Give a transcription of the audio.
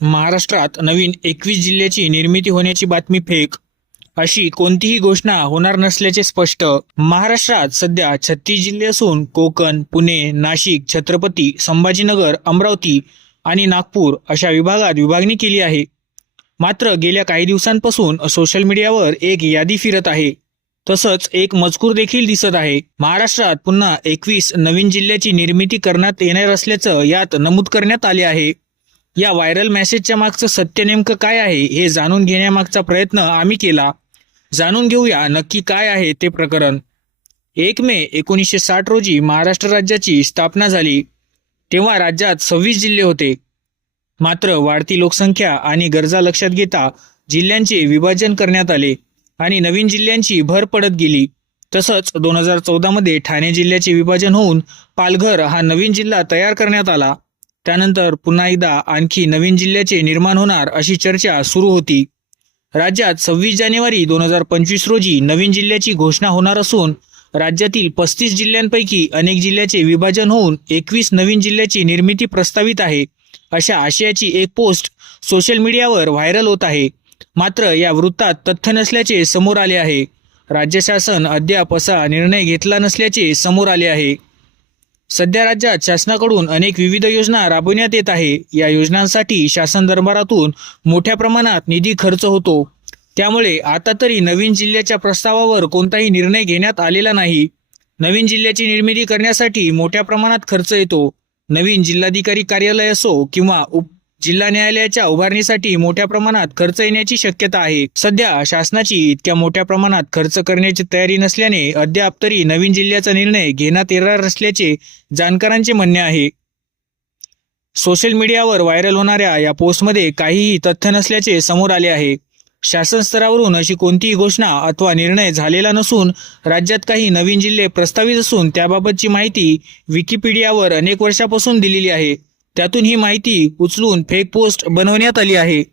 महाराष्ट्रात नवीन एकवीस जिल्ह्याची निर्मिती होण्याची बातमी फेक अशी कोणतीही घोषणा होणार नसल्याचे स्पष्ट. महाराष्ट्रात सध्या छत्तीस जिल्हे असून कोकण पुणे नाशिक छत्रपती संभाजीनगर अमरावती आणि नागपूर अशा विभागात विभागणी केली आहे. मात्र गेल्या काही दिवसांपासून सोशल मीडियावर एक यादी फिरत आहे. तसंच एक मजकूर देखील दिसत आहे. महाराष्ट्रात पुन्हा एकवीस नवीन जिल्ह्याची निर्मिती करण्यात येणार असल्याचं यात नमूद करण्यात आले आहे. या व्हायरल मेसेजच्या मागचं सत्य नेमकं काय आहे हे जाणून घेण्यामागचा प्रयत्न आम्ही केला. जाणून घेऊया नक्की काय आहे ते प्रकरण. एक मे एकोणीसशे साठ रोजी महाराष्ट्र राज्याची स्थापना झाली. तेव्हा राज्यात सव्वीस जिल्हे होते. मात्र वाढती लोकसंख्या आणि गरजा लक्षात घेता जिल्ह्यांचे विभाजन करण्यात आले. आणि नवीन जिल्ह्यांची भर पडत गेली. तसंच दोन हजार चौदामध्ये ठाणे जिल्ह्याचे विभाजन होऊन पालघर हा नवीन जिल्हा तयार करण्यात आला. त्यानंतर पुन्हा एकदा आणखी नवीन जिल्ह्याचे निर्माण होणार अशी चर्चा सुरू होती. राज्यात सव्वीस जानेवारी दोन हजार पंचवीस रोजी नवीन जिल्ह्याची घोषणा होणार असून राज्यातील पस्तीस जिल्ह्यांपैकी अनेक जिल्ह्याचे विभाजन होऊन एकवीस नवीन जिल्ह्याची निर्मिती प्रस्तावित आहे. अशा आशयाची एक पोस्ट सोशल मीडियावर व्हायरल होत आहे. मात्र या वृत्तात तथ्य नसल्याचे समोर आले आहे. राज्य शासन अद्याप असा निर्णय घेतला नसल्याचे समोर आले आहे. सध्या राज्यात शासनाकडून अनेक विविध योजना राबविण्यात येत आहे. या योजनांसाठी शासन दरबारातून मोठ्या प्रमाणात निधी खर्च होतो. त्यामुळे आता तरी नवीन जिल्ह्याच्या प्रस्तावावर कोणताही निर्णय घेण्यात आलेला नाही. नवीन जिल्ह्याची निर्मिती करण्यासाठी मोठ्या प्रमाणात खर्च येतो. नवीन जिल्हाधिकारी कार्यालय असो किंवा उप जिल्हा न्यायालयाच्या उभारणीसाठी मोठ्या प्रमाणात खर्च येण्याची शक्यता आहे. सध्या शासनाची इतक्या मोठ्या प्रमाणात खर्च करण्याची तयारी नसल्याने अद्याप तरी नवीन जिल्ह्याचा निर्णय घेण्यात येणार असल्याचे जाणकारांचे म्हणणे आहे. सोशल मीडियावर व्हायरल होणाऱ्या या पोस्टमध्ये काहीही तथ्य नसल्याचे समोर आले आहे. शासन स्तरावरून अशी कोणतीही घोषणा अथवा निर्णय झालेला नसून राज्यात काही नवीन जिल्हे प्रस्तावित असून त्याबाबतची माहिती विकिपीडियावर अनेक वर्षापासून दिलेली आहे. त्यातून ही माहिती उचलून फेक पोस्ट बनवण्यात आली आहे.